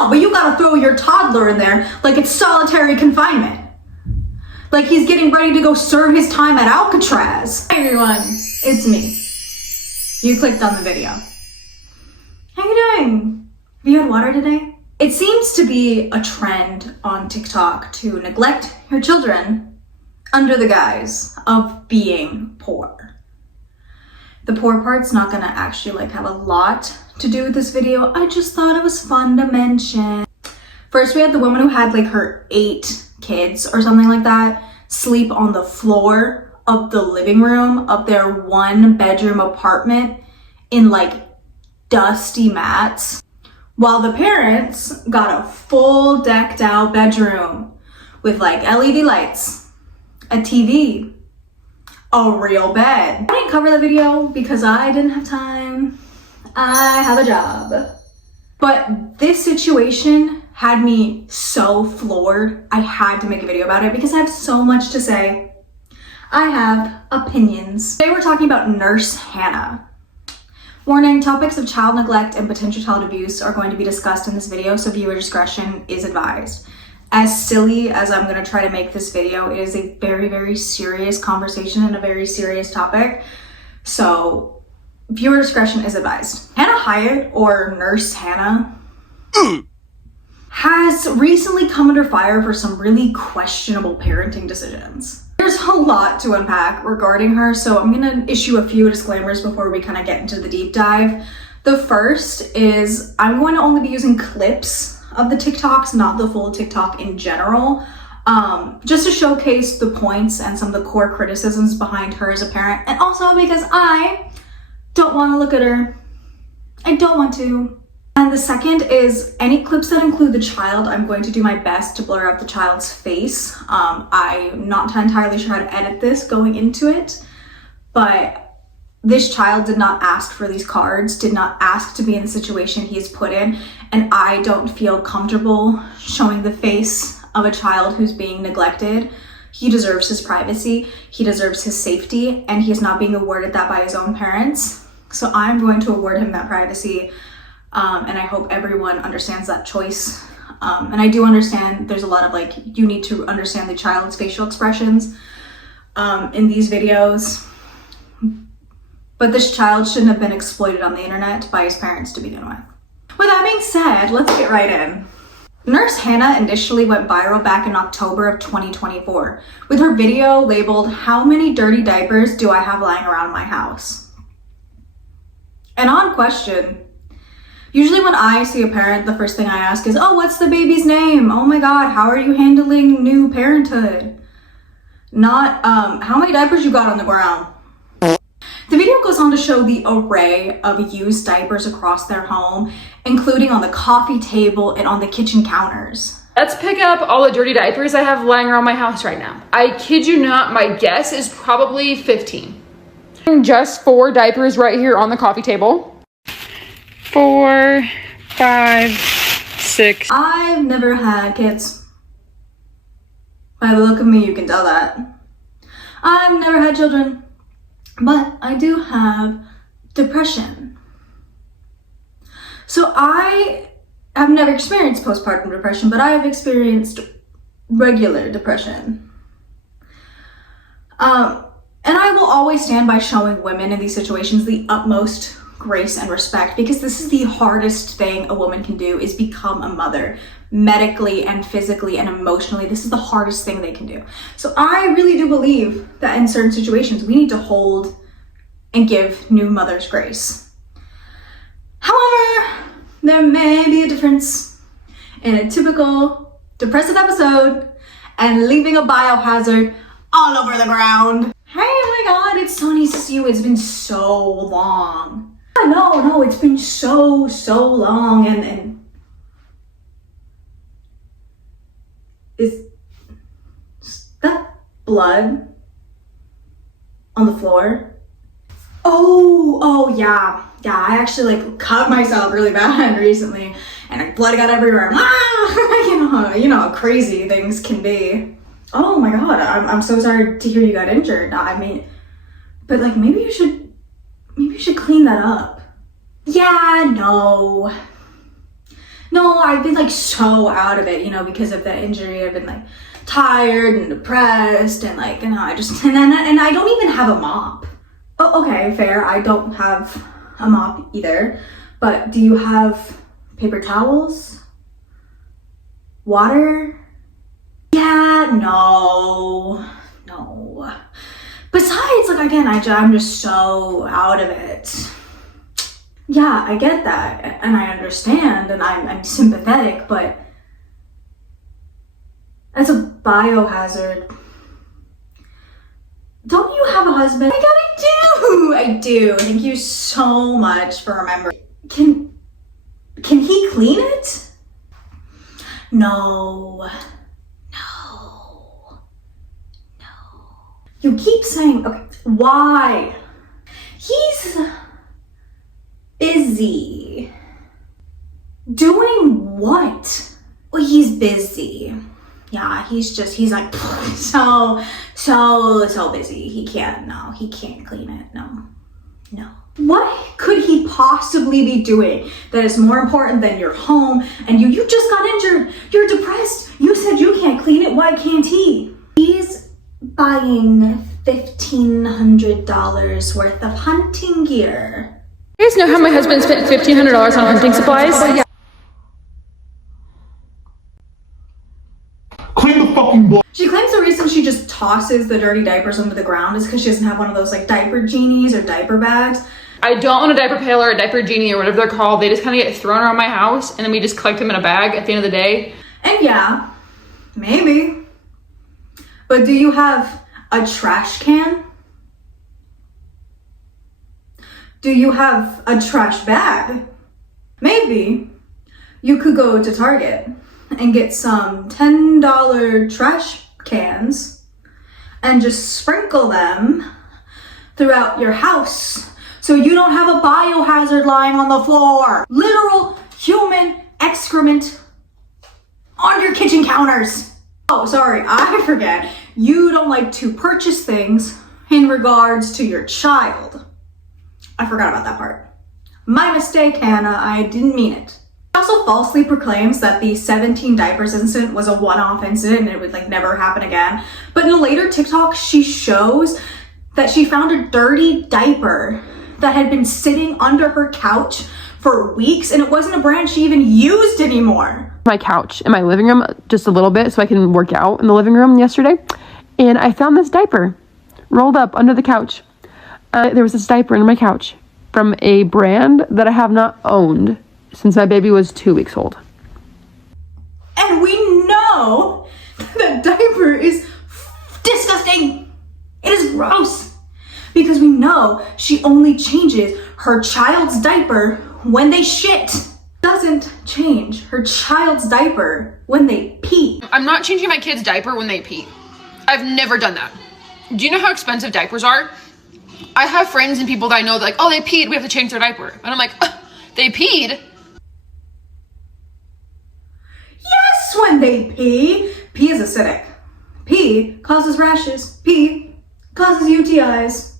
No, but you gotta throw your toddler in there like it's solitary confinement. Like he's getting ready to go serve his time at Alcatraz. Hi everyone, it's me. You clicked on the video. How you doing? Have you had water today? It seems to be a trend on TikTok to neglect your children under the guise of being poor. The poor part's not gonna actually have a lot to do with this video. I just thought it was fun to mention. First, we had the woman who had her 8 kids or something like that sleep on the floor of the living room of their 1-bedroom apartment in dusty mats, while the parents got a full decked out bedroom with LED lights, a TV, a real bed. I didn't cover the video because I didn't have time. I have a job. But this situation had me so floored. I had to make a video about it because I have so much to say. I have opinions. Today we're talking about Nurse Hannah. Warning, topics of child neglect and potential child abuse are going to be discussed in this video, so viewer discretion is advised. As silly as I'm going to try to make this video, it is a very, very serious conversation and a very serious topic. So viewer discretion is advised. Hannah Hyatt, or Nurse Hannah, has recently come under fire for some really questionable parenting decisions. There's a lot to unpack regarding her, so I'm going to issue a few disclaimers before we kind of get into the deep dive. The first is I'm going to only be using clips of the TikToks, not the full TikTok in general, just to showcase the points and some of the core criticisms behind her as a parent, and also because I don't want to look at her. I don't want to. And the second is any clips that include the child, I'm going to do my best to blur up the child's face. I'm not entirely sure how to edit this going into it, but this child did not ask for these cards, did not ask to be in the situation he is put in, and I don't feel comfortable showing the face of a child who's being neglected. He deserves his privacy, he deserves his safety, and he is not being awarded that by his own parents. So I'm going to award him that privacy, and I hope everyone understands that choice. And I do understand there's a lot of you need to understand the child's facial expressions in these videos. But this child shouldn't have been exploited on the internet by his parents to begin with. With that being said, let's get right in. Nurse Hannah initially went viral back in October of 2024 with her video labeled, "How many dirty diapers do I have lying around my house?" An odd question. Usually when I see a parent, the first thing I ask is, "Oh, what's the baby's name? Oh my God, how are you handling new parenthood?" Not, "How many diapers you got on the ground?" The video goes on to show the array of used diapers across their home, including on the coffee table and on the kitchen counters. Let's pick up all the dirty diapers I have lying around my house right now. I kid you not, my guess is probably 15. Just 4 diapers right here on the coffee table. 4, 5, 6. I've never had kids. By the look of me, you can tell that. I've never had children. But I do have depression. So I have never experienced postpartum depression, but I have experienced regular depression. And I will always stand by showing women in these situations the utmost grace and respect, because this is the hardest thing a woman can do, is become a mother. Medically and physically and emotionally, this is the hardest thing they can do. So I really do believe that in certain situations we need to hold and give new mothers grace. However, there may be a difference in a typical depressive episode and leaving a biohazard all over the ground. Hey, oh my God, it's so nice to see you. It's been so long. No, it's been so long, and is that blood on the floor? Oh yeah, I actually cut myself really bad recently, and blood got everywhere. You know how crazy things can be. Oh my God, I'm so sorry to hear you got injured. I mean, but maybe you should clean that up. Yeah, no. No, I've been like so out of it, you know, because of that injury. I've been like tired and depressed and like, you know, I don't even have a mop. Oh, okay, fair. I don't have a mop either. But do you have paper towels? Water? Yeah, no. Besides, like, again, I'm just so out of it. Yeah, I get that, and I understand, and I'm sympathetic, but as a biohazard, don't you have a husband? I do. Thank you so much for remembering. Can he clean it? No. You keep saying, okay, why? He's busy. Doing what? Well, he's busy. Yeah, he's like so busy. He can't clean it. No. What could he possibly be doing that is more important than your home and you just got injured? You're depressed. You said you can't clean it. Why can't he? He's buying $1,500 worth of hunting gear. You guys know how my husband spent $1,500 on hunting supplies? Yeah. Clean the fucking block. She claims the reason she just tosses the dirty diapers under the ground is because she doesn't have one of those like diaper genies or diaper bags. I don't want a diaper pail or a diaper genie or whatever they're called. They just kind of get thrown around my house and then we just collect them in a bag at the end of the day. And yeah, maybe. But do you have a trash can? Do you have a trash bag? Maybe you could go to Target and get some $10 trash cans and just sprinkle them throughout your house so you don't have a biohazard lying on the floor. Literal human excrement on your kitchen counters. Oh, sorry, I forget. You don't like to purchase things in regards to your child. I forgot about that part. My mistake, Hannah. I didn't mean it. She also falsely proclaims that the 17 diapers incident was a one-off incident and it would like never happen again. But in a later TikTok, she shows that she found a dirty diaper that had been sitting under her couch for weeks and it wasn't a brand she even used anymore. My couch in my living room just a little bit so I can work out in the living room yesterday. And I found this diaper rolled up under the couch. There was this diaper under my couch from a brand that I have not owned since my baby was 2 weeks old. And we know that diaper is disgusting. It is gross. Because we know she only changes her child's diaper when they shit. Doesn't change her child's diaper when they pee. I'm not changing my kid's diaper when they pee. I've never done that. Do you know how expensive diapers are? I have friends and people that I know that like, oh, they peed, we have to change their diaper. And I'm like, they peed? Yes, when they pee. Pee is acidic. Pee causes rashes. Pee causes UTIs.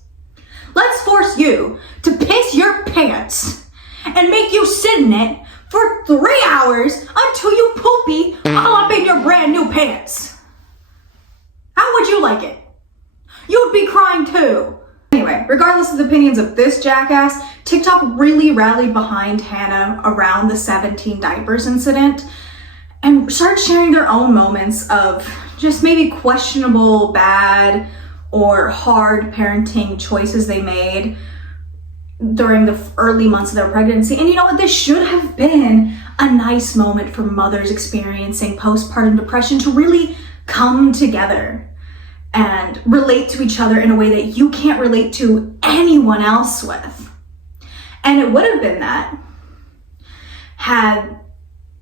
Let's force you to piss your pants and make you sit in it for 3 hours until you poopy all up in your brand new pants. How would you like it? You'd be crying too. Anyway, regardless of the opinions of this jackass, TikTok really rallied behind Hannah around the 17 diapers incident and started sharing their own moments of just maybe questionable, bad, or hard parenting choices they made during the early months of their pregnancy. And you know what? This should have been a nice moment for mothers experiencing postpartum depression to really come together and relate to each other in a way that you can't relate to anyone else with. And it would have been that had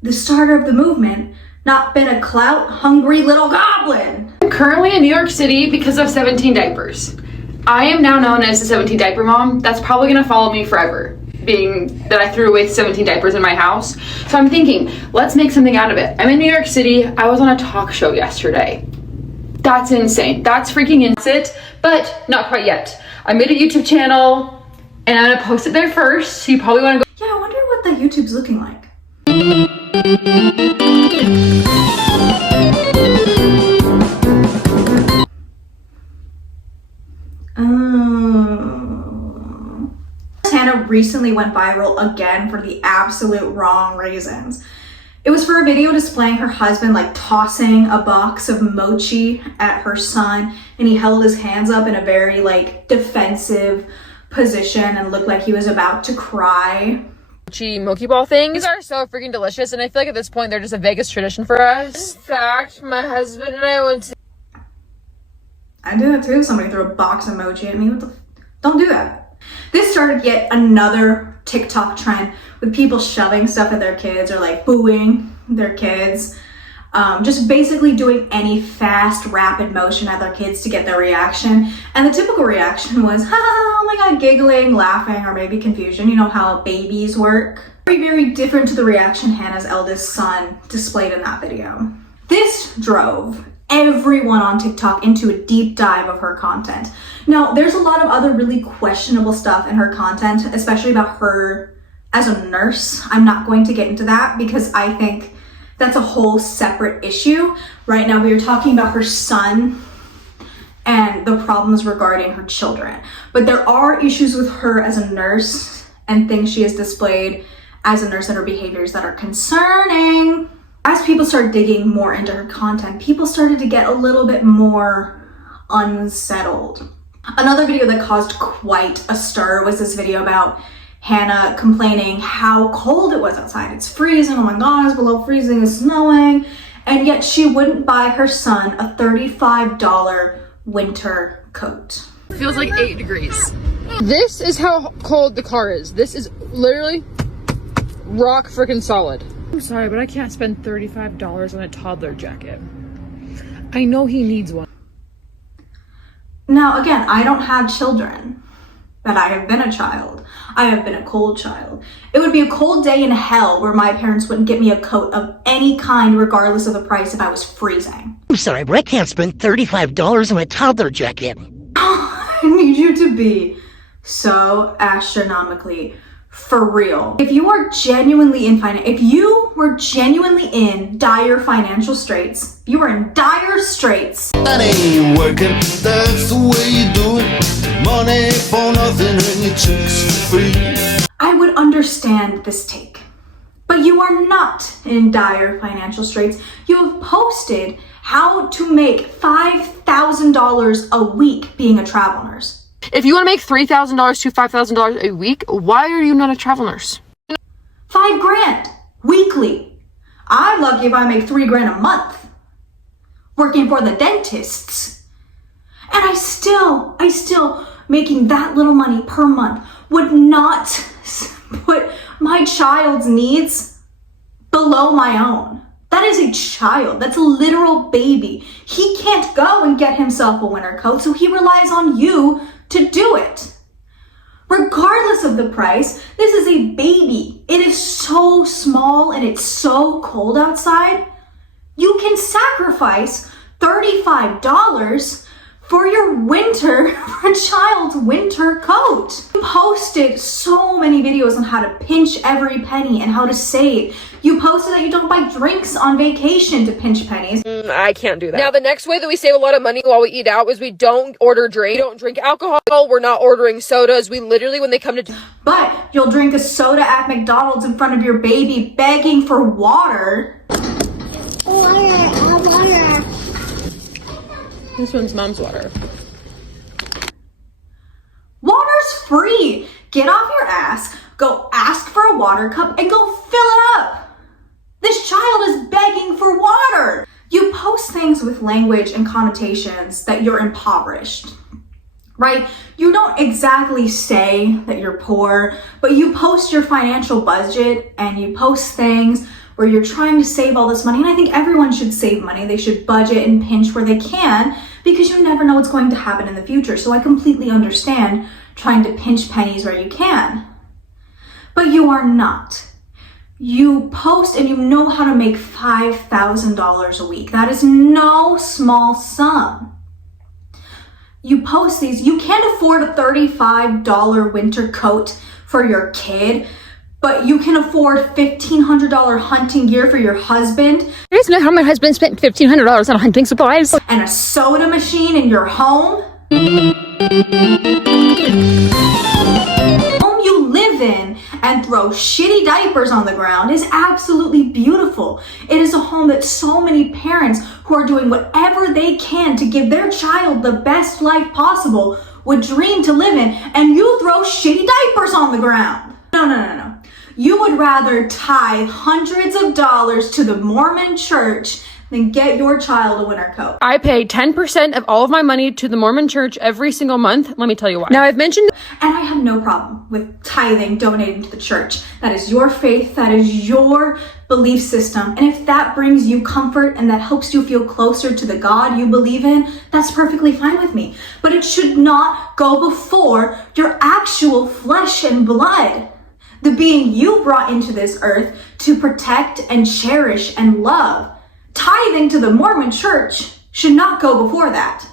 the starter of the movement not been a clout-hungry little goblin. I'm currently in New York City because of 17 diapers. I am now known as the 17 diaper mom. That's probably gonna follow me forever, being that I threw away 17 diapers in my house. So I'm thinking, let's make something out of it. I'm in New York City. I was on a talk show yesterday. That's insane. That's freaking insane. But not quite yet. I made a YouTube channel and I'm gonna post it there first. So you probably wanna go. Yeah, I wonder what that YouTube's looking like. Hannah recently went viral again for the absolute wrong reasons. It was for a video displaying her husband like tossing a box of mochi at her son, and he held his hands up in a very like defensive position and looked like he was about to cry. Mochi ball things. These are so freaking delicious, and I feel like at this point they're just a Vegas tradition for us. In fact, my husband and I went to... I do that too. Somebody threw a box of mochi at me. Don't do that. This started yet another TikTok trend with people shoving stuff at their kids or like booing their kids. Just basically doing any fast, rapid motion at their kids to get their reaction. And the typical reaction was, oh my God, giggling, laughing, or maybe confusion. You know how babies work. Very, very different to the reaction Hannah's eldest son displayed in that video. This drove everyone on TikTok into a deep dive of her content. Now, there's a lot of other really questionable stuff in her content, especially about her as a nurse. I'm not going to get into that because I think that's a whole separate issue. Right now, we are talking about her son and the problems regarding her children. But there are issues with her as a nurse and things she has displayed as a nurse and her behaviors that are concerning. As people started digging more into her content, people started to get a little bit more unsettled. Another video that caused quite a stir was this video about Hannah complaining how cold it was outside. It's freezing, oh my God, it's below freezing, it's snowing. And yet she wouldn't buy her son a $35 winter coat. Feels like 8 degrees. This is how cold the car is. This is literally rock freaking solid. I'm sorry, but I can't spend $35 on a toddler jacket. I know he needs one. Now, again, I don't have children, but I have been a child. I have been a cold child. It would be a cold day in hell where my parents wouldn't get me a coat of any kind, regardless of the price, if I was freezing. I'm sorry, but I can't spend $35 on a toddler jacket. I need you to be so astronomically for real. If you are genuinely if you were genuinely in dire financial straits, you were in dire straits. That ain't working, that's the way you do it. Money for nothing and your chicks for free. I would understand this take. But you are not in dire financial straits. You have posted how to make $5,000 a week being a travel nurse. If you want to make $3,000 to $5,000 a week, why are you not a travel nurse? $5,000 weekly. I'm lucky if I make $3,000 a month working for the dentists. And I still making that little money per month would not put my child's needs below my own. That is a child. That's a literal baby. He can't go and get himself a winter coat, so he relies on you to do it. Regardless of the price, this is a baby. It is so small and it's so cold outside. You can sacrifice $35 for your for a child's winter coat. You posted so many videos on how to pinch every penny and how to save. You posted that you don't buy drinks on vacation to pinch pennies. I can't do that. Now, the next way that we save a lot of money while we eat out is we don't order drink. We don't drink alcohol. We're not ordering sodas. We literally, when they come to... But you'll drink a soda at McDonald's in front of your baby begging for water. Water. This one's mom's water. Water's free. Get off your ass, go ask for a water cup, and go fill it up. This child is begging for water. You post things with language and connotations that you're impoverished, right? You don't exactly say that you're poor, but you post your financial budget and you post things where you're trying to save all this money. And I think everyone should save money. They should budget and pinch where they can because you never know what's going to happen in the future. So I completely understand trying to pinch pennies where you can. But you are not. You post and you know how to make $5,000 a week. That is no small sum. You post these, you can't afford a $35 winter coat for your kid, but you can afford $1,500 hunting gear for your husband. I just know how my husband spent $1,500 on hunting supplies. And a soda machine in your home. Home you live in and throw shitty diapers on the ground is absolutely beautiful. It is a home that so many parents who are doing whatever they can to give their child the best life possible would dream to live in, and you throw shitty diapers on the ground. No. You would rather tithe hundreds of dollars to the Mormon church than get your child a winter coat. I pay 10% of all of my money to the Mormon church every single month. Let me tell you why. Now, I've mentioned... And I have no problem with tithing, donating to the church. That is your faith. That is your belief system. And if that brings you comfort and that helps you feel closer to the God you believe in, that's perfectly fine with me. But it should not go before your actual flesh and blood. The being you brought into this earth to protect and cherish and love. Tithing to the Mormon church should not go before that.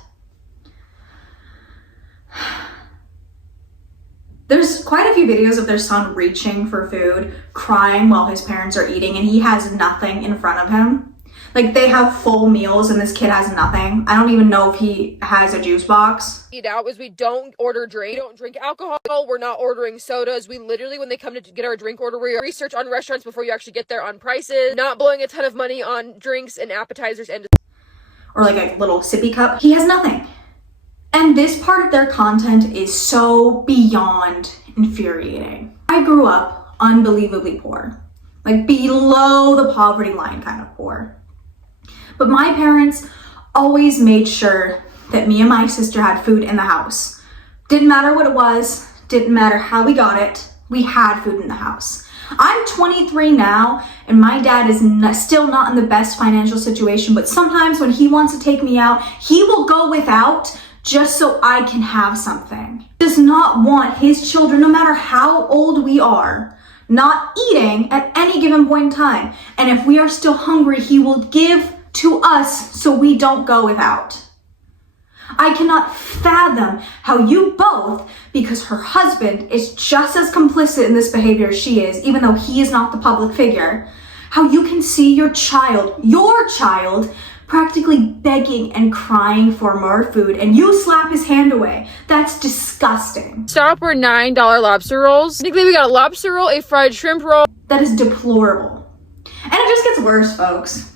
There's quite a few videos of their son reaching for food, crying while his parents are eating, and he has nothing in front of him. Like, they have full meals and this kid has nothing. I don't even know if he has a juice box. Eat out is we don't order drink. We don't drink alcohol. We're not ordering sodas. We literally, when they come to get our drink order, we research on restaurants before you actually get there on prices. Not blowing a ton of money on drinks and appetizers and... Or like a little sippy cup. He has nothing. And this part of their content is so beyond infuriating. I grew up unbelievably poor. Like below the poverty line kind of poor. But my parents always made sure that me and my sister had food in the house. Didn't matter what it was, didn't matter how we got it, we had food in the house. I'm 23 now, and my dad is still not in the best financial situation, but sometimes when he wants to take me out, he will go without just so I can have something. He does not want his children, no matter how old we are, not eating at any given point in time. And if we are still hungry, he will give to us so we don't go without. I cannot fathom how you both, because her husband is just as complicit in this behavior as she is, even though he is not the public figure, how you can see your child, practically begging and crying for more food, and you slap his hand away. That's disgusting. Stop, we're $9 lobster rolls. Technically, we got a lobster roll, a fried shrimp roll. That is deplorable. And it just gets worse, folks.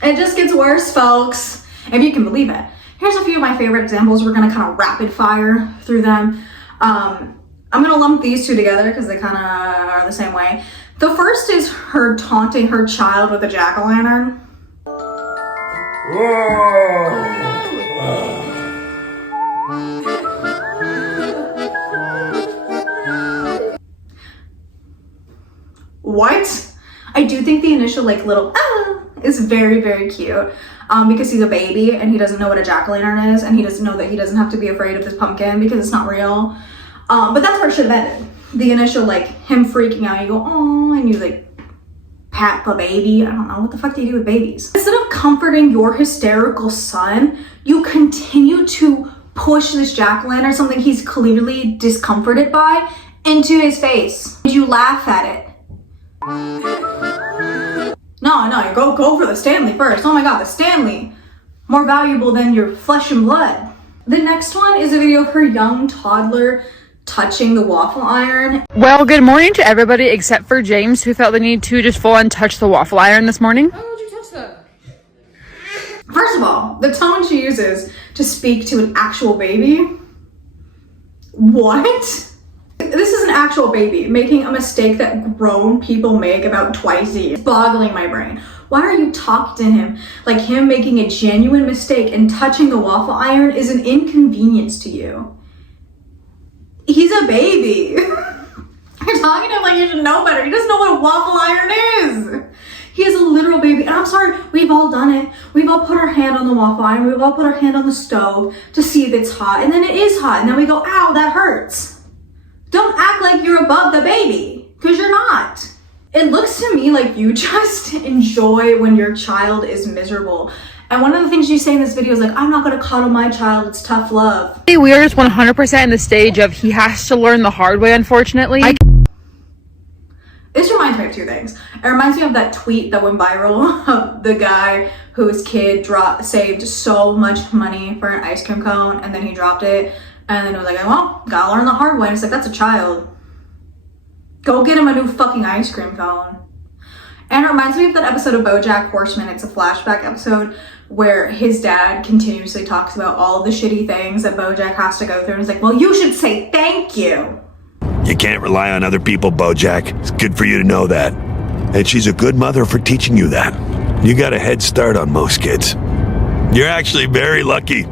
It just gets worse, folks. If you can believe it. Here's a few of my favorite examples. We're gonna kind of rapid fire through them. I'm gonna lump these two together because they kind of are the same way. The first is her taunting her child with a jack-o'-lantern. What? I do think the initial like little is very, very cute. Because he's a baby and he doesn't know what a jack-o'-lantern is, and he doesn't know that he doesn't have to be afraid of this pumpkin because it's not real. But that's where it should have ended. The initial like him freaking out, you go, oh, and you like pat the baby. I don't know, what the fuck do you do with babies? Instead of comforting your hysterical son, you continue to push this jack-o'-lantern, something he's clearly discomforted by, into his face. You laugh at it. No, go for the Stanley first. Oh my god, the Stanley. More valuable than your flesh and blood. The next one is a video of her young toddler touching the waffle iron. Well, good morning to everybody except for James, who felt the need to just full on touch the waffle iron this morning. Why would you touch that? First of all, the tone she uses to speak to an actual baby. What? This is an actual baby making a mistake that grown people make about twice a year. It's boggling my brain. Why are you talking to him like him making a genuine mistake and touching the waffle iron is an inconvenience to you? He's a baby. You're talking to him like you should know better. He doesn't know what a waffle iron is. He is a literal baby. And I'm sorry, we've all done it. We've all put our hand on the waffle iron. We've all put our hand on the stove to see if it's hot. And then it is hot. And then we go, ow, that hurts. Don't act like you're above the baby, because you're not. It looks to me like you just enjoy when your child is miserable. And one of the things you say in this video is like, I'm not going to coddle my child, it's tough love. We are just 100% in the stage of he has to learn the hard way, unfortunately. This reminds me of two things. It reminds me of that tweet that went viral of the guy whose kid saved so much money for an ice cream cone, and then he dropped it, and then it was like, well, gotta learn the hard way. And it's like, that's a child. Go get him a new fucking ice cream cone. And it reminds me of that episode of BoJack Horseman. It's a flashback episode where his dad continuously talks about all the shitty things that BoJack has to go through, and he's like, well, you should say thank you. You can't rely on other people, BoJack. It's good for you to know that. And she's a good mother for teaching you that. You got a head start on most kids. You're actually very lucky.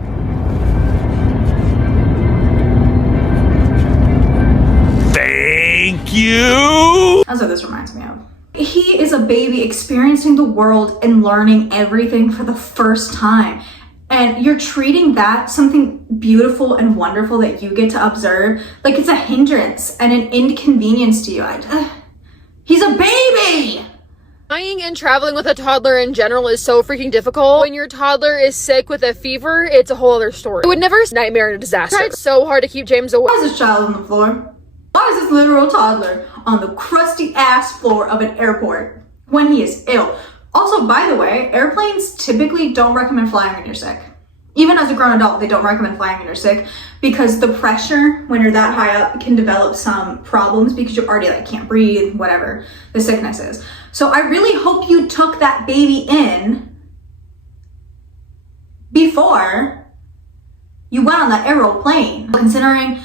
Thank you! That's what this reminds me of. He is a baby experiencing the world and learning everything for the first time. And you're treating that something beautiful and wonderful that you get to observe like it's a hindrance and an inconvenience to you. He's a baby! Flying and traveling with a toddler in general is so freaking difficult. When your toddler is sick with a fever, it's a whole other story. I would never nightmare and a disaster. It's so hard to keep James away. Why is this child on the floor? Why is this literal toddler on the crusty ass floor of an airport when he is ill? Also, by the way, airplanes typically don't recommend flying when you're sick. Even as a grown adult, they don't recommend flying when you're sick because the pressure when you're that high up can develop some problems because you already can't breathe, whatever the sickness is. So I really hope you took that baby in before you went on that aeroplane. Considering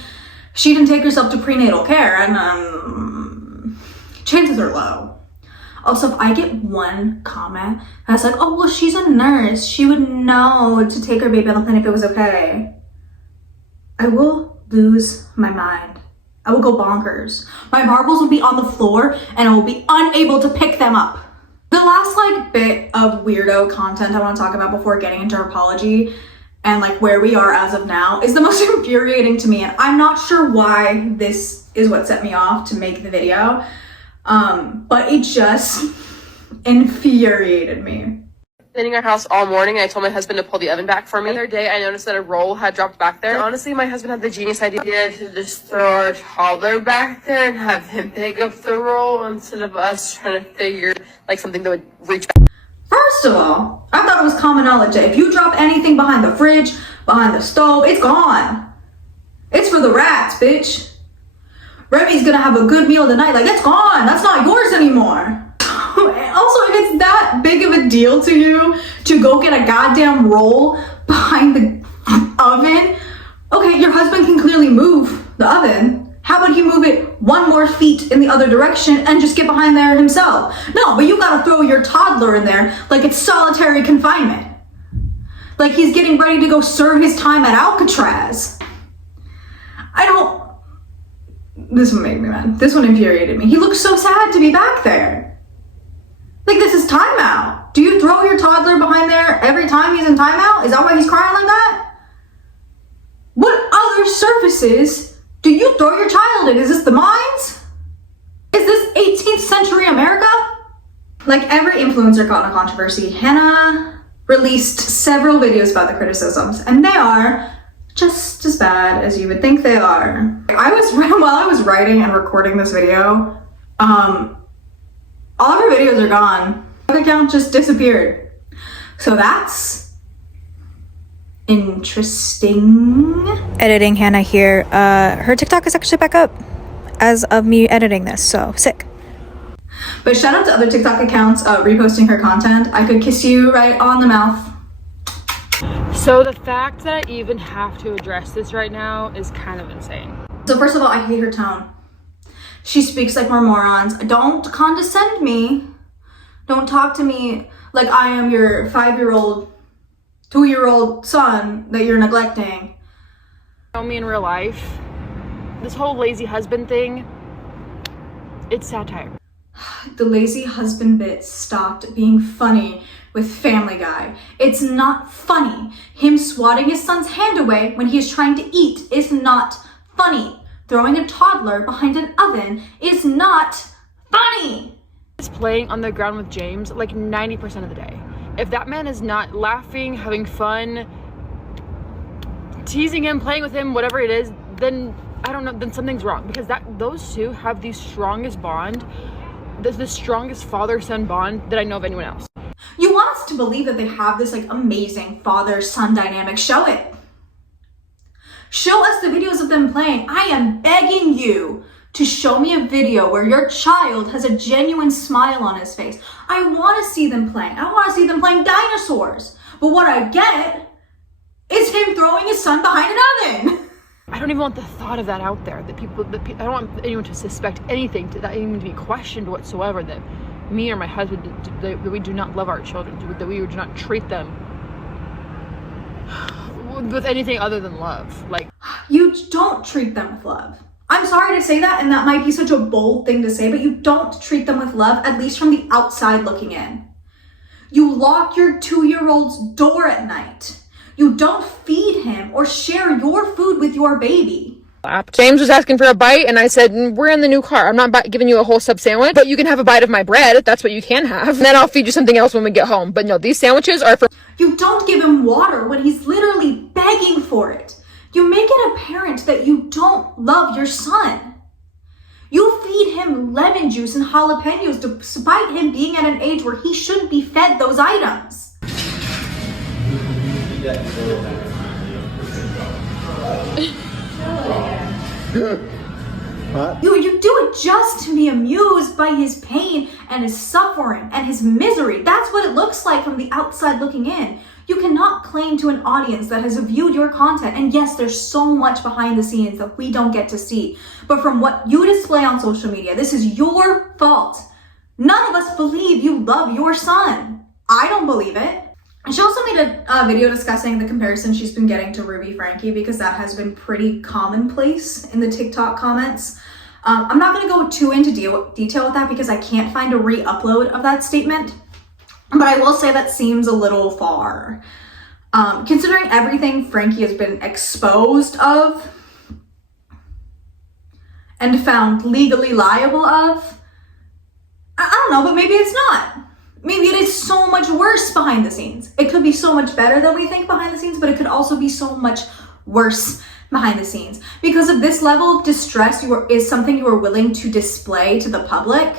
she didn't take herself to prenatal care, and chances are low. Also, if I get one comment that's like, oh, well, she's a nurse, she would know to take her baby on the plane if it was okay, I will lose my mind. I will go bonkers. My marbles will be on the floor and I will be unable to pick them up. The last bit of weirdo content I want to talk about before getting into her apology and where we are as of now is the most infuriating to me, and I'm not sure why this is what set me off to make the video. But it just infuriated me. Cleaning our house all morning, and I told my husband to pull the oven back for me. The other day, I noticed that a roll had dropped back there. Honestly, my husband had the genius idea to just throw our toddler back there and have him pick up the roll instead of us trying to figure something that would reach back. First of all, I thought it was common knowledge that if you drop anything behind the fridge, behind the stove, it's gone. It's for the rats, bitch. Remy's gonna have a good meal tonight. It's gone. That's not yours anymore. Also, if it's that big of a deal to you to go get a goddamn roll behind the oven, okay, your husband can clearly move the oven. How about he move it 1 more feet in the other direction and just get behind there himself? No, but you gotta throw your toddler in there like it's solitary confinement. Like he's getting ready to go serve his time at Alcatraz. This one made me mad. This one infuriated me. He looks so sad to be back there. This is timeout. Do you throw your toddler behind there every time he's in timeout? Is that why he's crying like that? What other surfaces do you throw your child in? Is this the mines? Is this 18th century America? Like every influencer caught in a controversy, Hannah released several videos about the criticisms, and they are just as bad as you would think they are. While I was writing and recording this video, all of her videos are gone. Her account just disappeared. So that's interesting. Editing Hannah here. Her TikTok is actually back up as of me editing this, so sick. But shout out to other TikTok accounts reposting her content. I could kiss you right on the mouth. So the fact that I even have to address this right now is kind of insane. So first of all, I hate her tone. She speaks like more morons. Don't condescend me. Don't talk to me like I am your 5-year-old, 2-year-old son that you're neglecting. You know me in real life. This whole lazy husband thing, it's satire. The lazy husband bit stopped being funny with Family Guy. It's not funny. Him swatting his son's hand away when he is trying to eat is not funny. Throwing a toddler behind an oven is not funny. He's playing on the ground with James 90% of the day. If that man is not laughing, having fun, teasing him, playing with him, whatever it is, then I don't know, then something's wrong, because those two have the strongest bond the strongest father-son bond that I know of anyone else. You want us to believe that they have this like amazing father-son dynamic. Show it. Show us the videos of them playing. I am begging you to show me a video where your child has a genuine smile on his face. I want to see them playing. I want to see them playing dinosaurs. But what I get is him throwing his son behind an oven. I don't even want the thought of that out there. I don't want anyone to suspect anything, that even to be questioned whatsoever, that me or my husband, that we do not love our children, that we do not treat them with anything other than love. Like, you don't treat them with love. I'm sorry to say that, and that might be such a bold thing to say, but you don't treat them with love, at least from the outside looking in. You lock your 2-year-old's door at night. You don't feed him or share your food with your baby. James was asking for a bite, and I said, we're in the new car. I'm not giving you a whole sub sandwich, but you can have a bite of my bread if that's what you can have. And then I'll feed you something else when we get home. But no, these sandwiches are for... You don't give him water when he's literally begging for it. You make it apparent that you don't love your son. You feed him lemon juice and jalapenos despite him being at an age where he shouldn't be fed those items. You do it just to be amused by his pain and his suffering and his misery. That's what it looks like from the outside looking in. You cannot claim to an audience that has viewed your content, and yes, there's so much behind the scenes that we don't get to see, but from what you display on social media, this is your fault. None of us believe you love your son. I don't believe it. She also made a video discussing the comparison she's been getting to Ruby Franke, because that has been pretty commonplace in the TikTok comments. I'm not going to go too into detail with that because I can't find a re-upload of that statement, but I will say that seems a little far. Considering everything Franke has been exposed of and found legally liable of, I don't know, but maybe it's not. Maybe it is so much worse behind the scenes. It could be so much better than we think behind the scenes, but it could also be so much worse behind the scenes. Because if this level of distress is something you are willing to display to the public,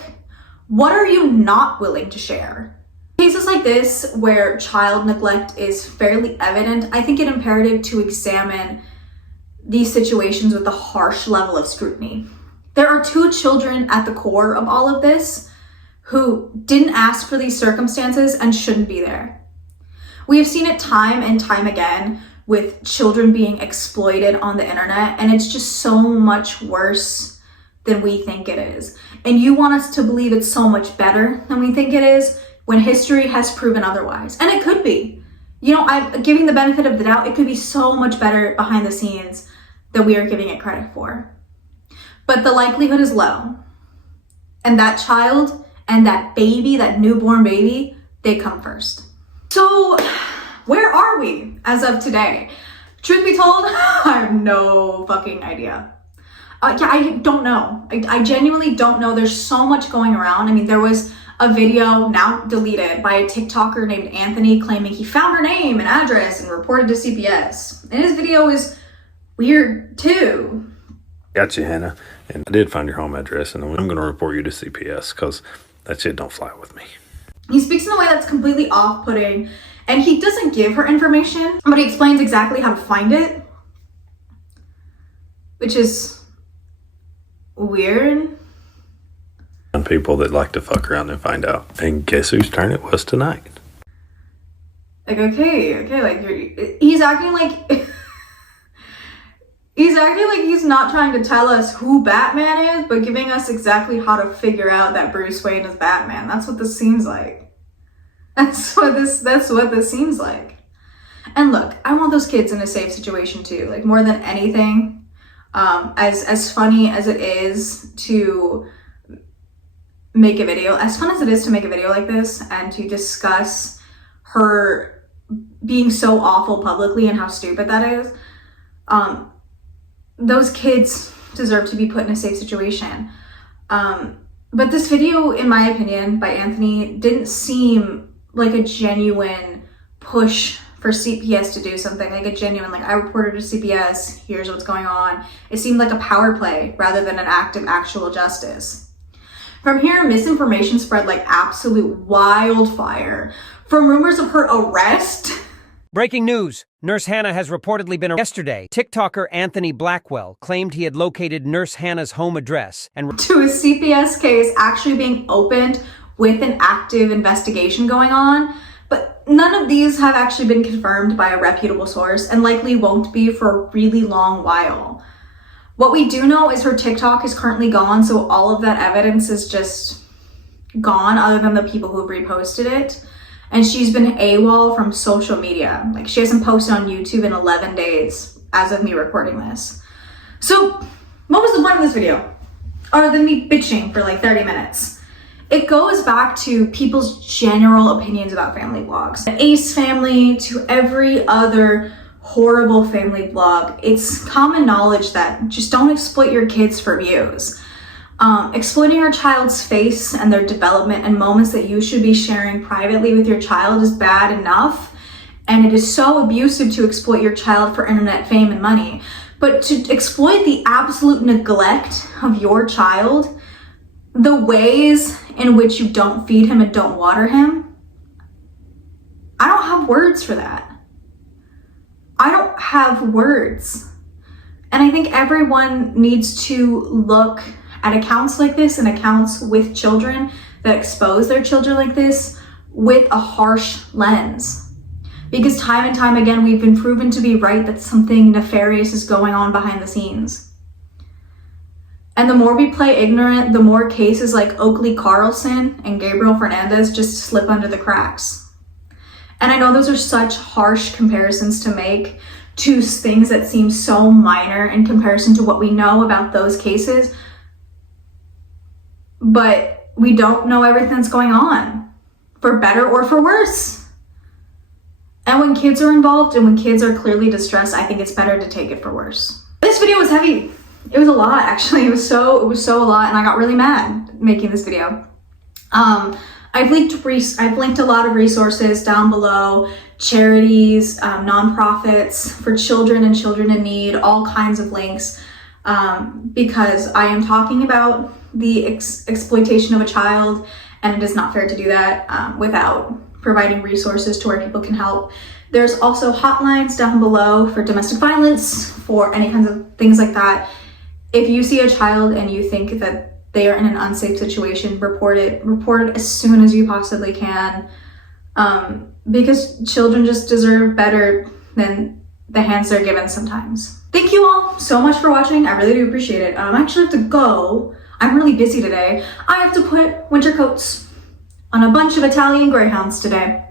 what are you not willing to share? Cases like this, where child neglect is fairly evident, I think it imperative to examine these situations with a harsh level of scrutiny. There are 2 children at the core of all of this who didn't ask for these circumstances and shouldn't be there. We have seen it time and time again with children being exploited on the internet, and it's just so much worse than we think it is. And you want us to believe it's so much better than we think it is when history has proven otherwise. And it could be. You know, I'm giving the benefit of the doubt. It could be so much better behind the scenes than we are giving it credit for. But the likelihood is low. And that child and that baby, that newborn baby, they come first. So where are we as of today? Truth be told, I have no fucking idea. I don't know. I genuinely don't know. There's so much going around. I mean, there was a video now deleted by a TikToker named Anthony claiming he found her name and address and reported to CPS. And his video is weird too. Gotcha, Hannah. And I did find your home address, and I'm going to report you to CPS because that shit don't fly with me. He speaks in a way that's completely off-putting, and he doesn't give her information, but he explains exactly how to find it, which is weird. And people that like to fuck around and find out. And guess whose turn it was tonight? Like, okay, like, he's acting like... He's acting like he's not trying to tell us who Batman is, but giving us exactly how to figure out that Bruce Wayne is Batman. That's what this seems like. That's what this seems like. And look, I want those kids in a safe situation too. Like, more than anything, as funny as it is to make a video, like this and to discuss her being so awful publicly and how stupid that is, those kids deserve to be put in a safe situation. But this video, in my opinion, by Anthony, didn't seem like a genuine push for CPS to do something, like a genuine, like, I reported to CPS, here's what's going on. It seemed like a power play rather than an act of actual justice. From here, misinformation spread like absolute wildfire. From rumors of her arrest. Breaking news. Nurse Hannah has reportedly been arrested yesterday. TikToker Anthony Blackwell claimed he had located Nurse Hannah's home address and to a CPS case actually being opened with an active investigation going on. But none of these have actually been confirmed by a reputable source and likely won't be for a really long while. What we do know is her TikTok is currently gone, so all of that evidence is just gone other than the people who have reposted it. And she's been AWOL from social media. Like, she hasn't posted on YouTube in 11 days as of me recording this. So what was the point of this video? Other than me bitching for like 30 minutes. It goes back to people's general opinions about family vlogs. The Ace family to every other horrible family vlog. It's common knowledge that just don't exploit your kids for views. Exploiting your child's face and their development and moments that you should be sharing privately with your child is bad enough, and it is so abusive to exploit your child for internet fame and money. But to exploit the absolute neglect of your child, the ways in which you don't feed him and don't water him, I don't have words for that. I don't have words. And I think everyone needs to look at accounts like this and accounts with children that expose their children like this with a harsh lens. Because time and time again, we've been proven to be right that something nefarious is going on behind the scenes. And the more we play ignorant, the more cases like Oakley Carlson and Gabriel Fernandez just slip under the cracks. And I know those are such harsh comparisons to make to things that seem so minor in comparison to what we know about those cases. But we don't know everything that's going on, for better or for worse. And when kids are involved and when kids are clearly distressed, I think it's better to take it for worse. This video was heavy. It was a lot, actually. It was so a lot, and I got really mad making this video. I've linked a lot of resources down below, charities, nonprofits for children and children in need, all kinds of links, because I am talking about the exploitation of a child, and it is not fair to do that without providing resources to where people can help. There's also hotlines down below for domestic violence, for any kinds of things like that. If you see a child and you think that they are in an unsafe situation, report it as soon as you possibly can, because children just deserve better than the hands they're given sometimes. Thank you all so much for watching. I really do appreciate it. I actually have to go. I'm really busy today. I have to put winter coats on a bunch of Italian Greyhounds today.